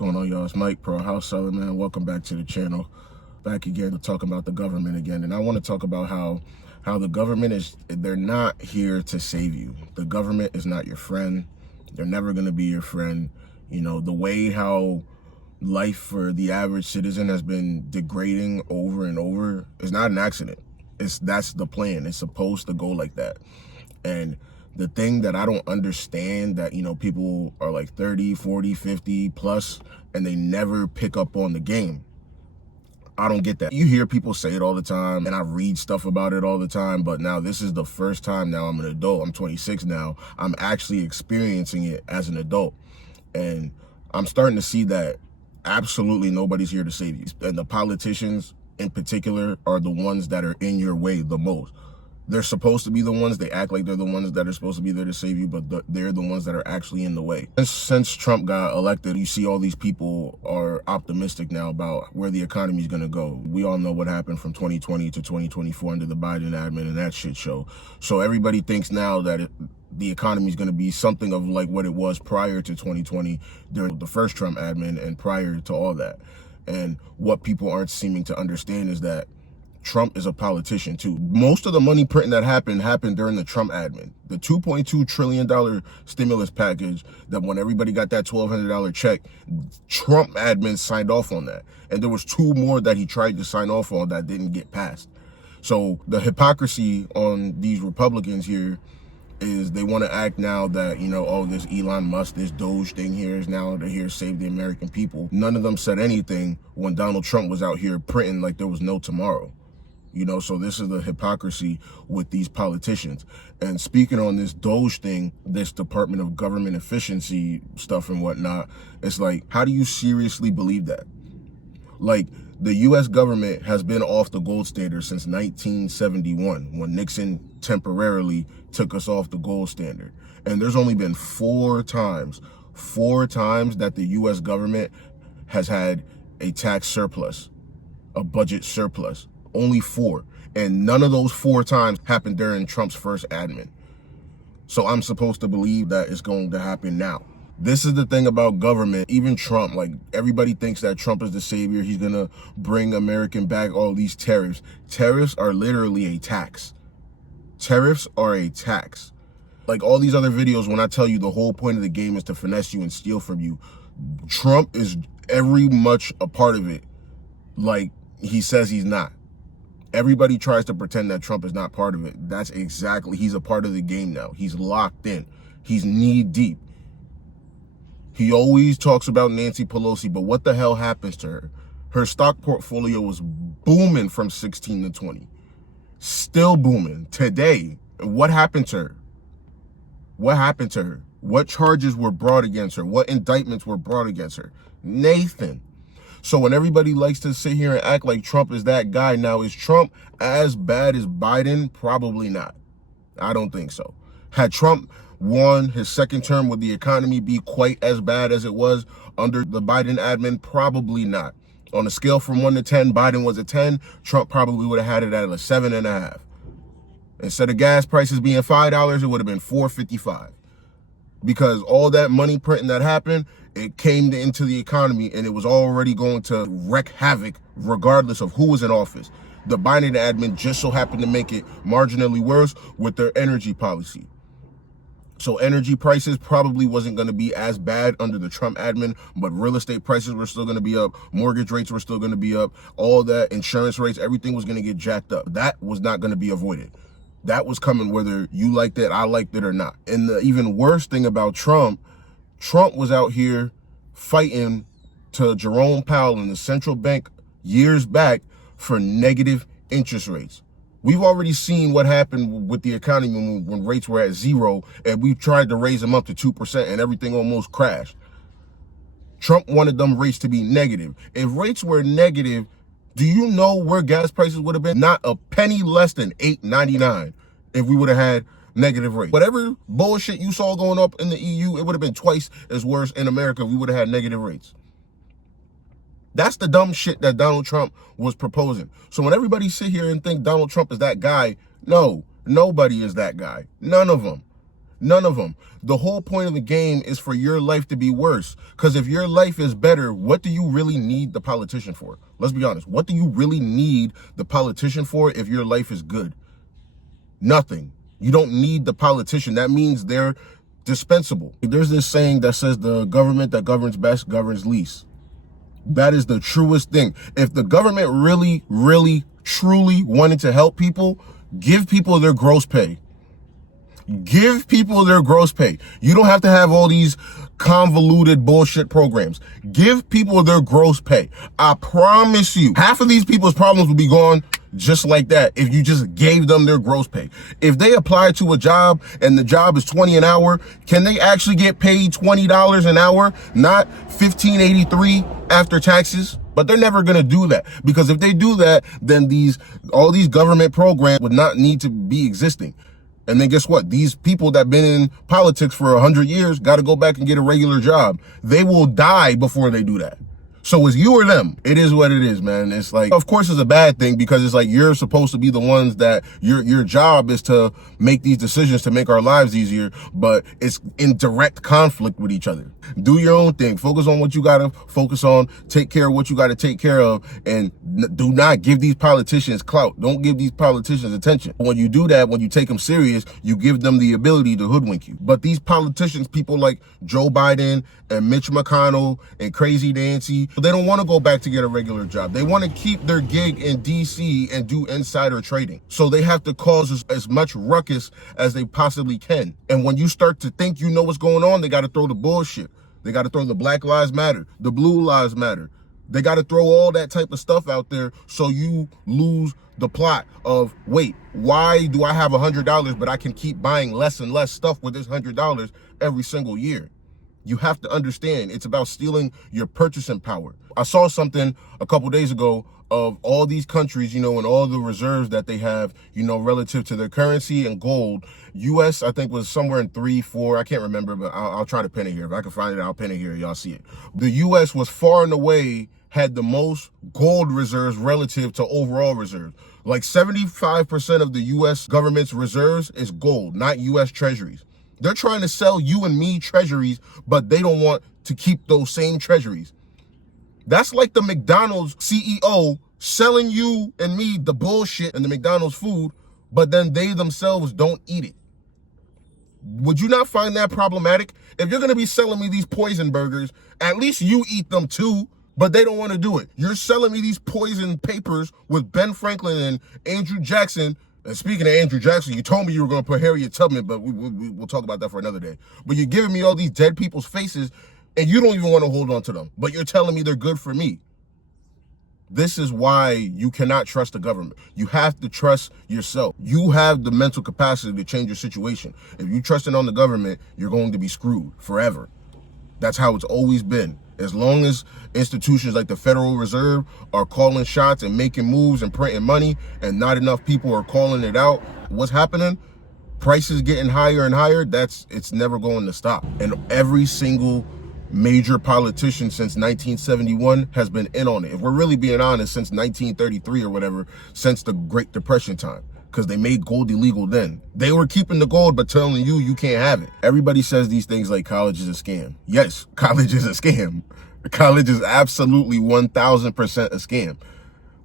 going on, y'all? It's Mike, prohouseseller, man. Welcome back to the channel. Back again to talk about the government again. And I want to talk about how the government they're not here to save you. The government is not your friend. They're never going to be your friend. You know, the way how life for the average citizen has been degrading over and over is not an accident. That's the plan. It's supposed to go like that. And the thing that I don't understand that, you know, people are like 30, 40, 50 plus, and they never pick up on the game. I don't get that. You hear people say it all the time, and I read stuff about it all the time, but now this is the first time now I'm an adult. I'm 26 now. I'm actually experiencing it as an adult. And I'm starting to see that absolutely nobody's here to save you. And the politicians in particular are the ones that are in your way the most. They're supposed to be the ones, they act like they're the ones that are supposed to be there to save you, but they're the ones that are actually in the way. Since Trump got elected, you see all these people are optimistic now about where the economy is going to go. We all know what happened from 2020 to 2024 under the Biden admin and that shit show. So everybody thinks now that the economy is going to be something of like what it was prior to 2020 during the first Trump admin and prior to all that. And what people aren't seeming to understand is that Trump is a politician too. Most of the money printing that happened during the Trump admin. The $2.2 trillion stimulus package that when everybody got that $1,200 check, Trump admin signed off on that. And there was two more that he tried to sign off on that didn't get passed. So the hypocrisy on these Republicans here is they want to act now that, you know, oh, this Elon Musk, this Doge thing here is now they're here to save the American people. None of them said anything when Donald Trump was out here printing like there was no tomorrow. You know, so this is the hypocrisy with these politicians. And speaking on this Doge thing, this Department of Government Efficiency stuff and whatnot, it's like, how do you seriously believe that? Like, the U.S. government has been off the gold standard since 1971, when Nixon temporarily took us off the gold standard. And there's only been four times that the U.S. government has had a tax surplus, a budget surplus. Only four. And none of those four times happened during Trump's first admin. So I'm supposed to believe that it's going to happen now. This is the thing about government. Even Trump, like, everybody thinks that Trump is the savior. He's going to bring American back, all these tariffs. Tariffs are literally a tax. Tariffs are a tax. Like all these other videos, when I tell you the whole point of the game is to finesse you and steal from you, Trump is every much a part of it. Like he says he's not. Everybody tries to pretend that Trump is not part of it. That's exactly, he's a part of the game now. He's locked in. He's knee deep. He always talks about Nancy Pelosi, but what the hell happens to her? Her stock portfolio was booming from 16 to 20. Still booming today. What happened to her? What happened to her? What charges were brought against her? What indictments were brought against her? Nathan. So when everybody likes to sit here and act like Trump is that guy, now is Trump as bad as Biden? Probably not. I don't think so. Had Trump won his second term, would the economy be quite as bad as it was under the Biden admin? Probably not. On a scale from 1 to 10, Biden was a 10. Trump probably would have had it at a 7.5. Instead of gas prices being $5, it would have been $4.55. Because all that money printing that happened, it came into the economy and it was already going to wreak havoc regardless of who was in office. The Biden admin just so happened to make it marginally worse with their energy policy. So energy prices probably wasn't going to be as bad under the Trump admin, but real estate prices were still going to be up. Mortgage rates were still going to be up. All that, insurance rates, everything was going to get jacked up. That was not going to be avoided. That was coming whether you liked it, I liked it or not. And the even worse thing about Trump was out here fighting to Jerome Powell in the central bank years back for negative interest rates. We've already seen what happened with the economy when rates were at 0 and we tried to raise them up to 2% and everything almost crashed. Trump wanted them rates to be negative. If rates were negative, do you know where gas prices would have been? Not a penny less than $8.99 if we would have had negative rates. Whatever bullshit you saw going up in the EU, it would have been twice as worse in America if we would have had negative rates. That's the dumb shit that Donald Trump was proposing. So when everybody sit here and think Donald Trump is that guy, no, nobody is that guy. None of them. None of them. The whole point of the game is for your life to be worse. Because if your life is better, what do you really need the politician for? Let's be honest. What do you really need the politician for if your life is good? Nothing. You don't need the politician. That means they're dispensable. There's this saying that says the government that governs best governs least. That is the truest thing. If the government really, really, truly wanted to help people, give people their gross pay. Give people their gross pay. You don't have to have all these convoluted bullshit programs. Give people their gross pay. I promise you, half of these people's problems will be gone just like that if you just gave them their gross pay. If they apply to a job and the job is $20 an hour, can they actually get paid $20 an hour, not $15.83 after taxes? But they're never going to do that, because if they do that, then all these government programs would not need to be existing. And then guess what? These people that have been in politics for 100 years got to go back and get a regular job. They will die before they do that. So it's you or them. It is what it is, man. It's like, of course it's a bad thing, because it's like you're supposed to be the ones that your job is to make these decisions to make our lives easier, but it's in direct conflict with each other. Do your own thing. Focus on what you got to focus on. Take care of what you got to take care of, and do not give these politicians clout. Don't give these politicians attention. When you do that, when you take them serious, you give them the ability to hoodwink you. But these politicians, people like Joe Biden and Mitch McConnell and Crazy Nancy, they don't want to go back to get a regular job. They want to keep their gig in DC and do insider trading. So they have to cause as much ruckus as they possibly can. And when you start to think you know what's going on, they got to throw the bullshit. They got to throw the Black Lives Matter, the Blue Lives Matter. They got to throw all that type of stuff out there so you lose the plot of, wait, why do I have $100 but I can keep buying less and less stuff with this $100 every single year? You have to understand, it's about stealing your purchasing power. I saw something a couple days ago of all these countries, and all the reserves that they have, relative to their currency and gold. US, I think, was somewhere in 3, 4, I can't remember, but I'll try to pin it here. If I can find it, I'll pin it here. Y'all see it. The US was far and away had the most gold reserves relative to overall reserves. Like 75% of the US government's reserves is gold, not US treasuries. They're trying to sell you and me treasuries, but they don't want to keep those same treasuries. That's like the McDonald's CEO selling you and me the bullshit and the McDonald's food, but then they themselves don't eat it. Would you not find that problematic? If you're going to be selling me these poison burgers, at least you eat them too, but they don't want to do it. You're selling me these poison papers with Ben Franklin and Andrew Jackson. And speaking of Andrew Jackson, you told me you were going to put Harriet Tubman, but we'll talk about that for another day. But you're giving me all these dead people's faces, and you don't even want to hold on to them. But you're telling me they're good for me. This is why you cannot trust the government. You have to trust yourself. You have the mental capacity to change your situation. If you trust it on the government, you're going to be screwed forever. That's how it's always been. As long as institutions like the Federal Reserve are calling shots and making moves and printing money, and not enough people are calling it out, what's happening? Prices getting higher and higher, it's never going to stop. And every single major politician since 1971 has been in on it. If we're really being honest, since 1933 or whatever, since the Great Depression time. Because they made gold illegal then. They were keeping the gold but telling you can't have it. Everybody says these things like college is a scam. Yes, college is a scam. College is absolutely 1000% a scam.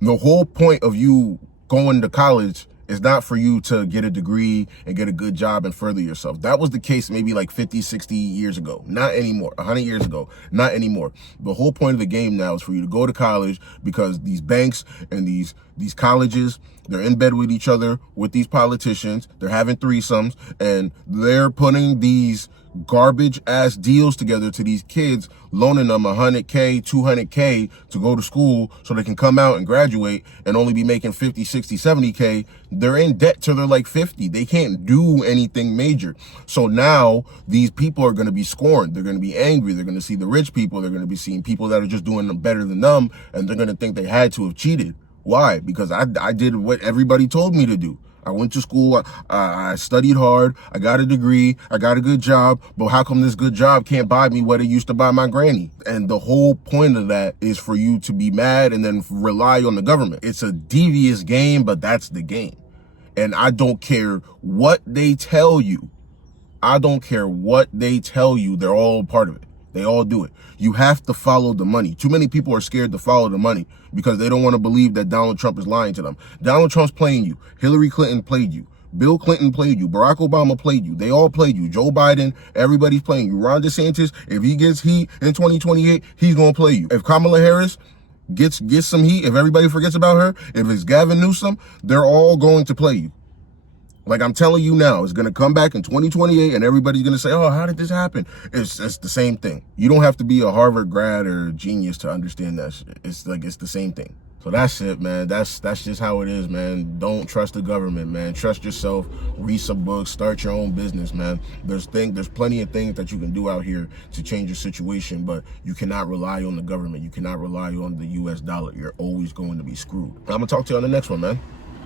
The whole point of you going to college is not for you to get a degree and get a good job and further yourself. That was the case maybe like 50, 60 years ago. Not anymore. 100 years ago. Not anymore. The whole point of the game now is for you to go to college, because these banks and these colleges, they're in bed with each other, with these politicians. They're having threesomes, and they're putting these garbage ass deals together to these kids, loaning them $100K, $200K to go to school so they can come out and graduate and only be making 50, 60, 70K. They're in debt till they're like 50. They can't do anything major. So now these people are going to be scorned. They're going to be angry. They're going to see the rich people. They're going to be seeing people that are just doing better than them, and they're going to think they had to have cheated. Why? Because I did what everybody told me to do. I went to school, I studied hard, I got a degree, I got a good job, but how come this good job can't buy me what it used to buy my granny? And the whole point of that is for you to be mad and then rely on the government. It's a devious game, but that's the game. And I don't care what they tell you. I don't care what they tell you, they're all part of it. They all do it. You have to follow the money. Too many people are scared to follow the money because they don't want to believe that Donald Trump is lying to them. Donald Trump's playing you. Hillary Clinton played you. Bill Clinton played you. Barack Obama played you. They all played you. Joe Biden, everybody's playing you. Ron DeSantis, if he gets heat in 2028, he's going to play you. If Kamala Harris gets some heat, if everybody forgets about her, if it's Gavin Newsom, they're all going to play you. Like I'm telling you now, it's going to come back in 2028 and everybody's going to say, oh, how did this happen? It's the same thing. You don't have to be a Harvard grad or a genius to understand that shit. It's the same thing. So that's it, man. That's just how it is, man. Don't trust the government, man. Trust yourself. Read some books. Start your own business, man. There's plenty of things that you can do out here to change your situation, but you cannot rely on the government. You cannot rely on the US dollar. You're always going to be screwed. I'm going to talk to you on the next one, man.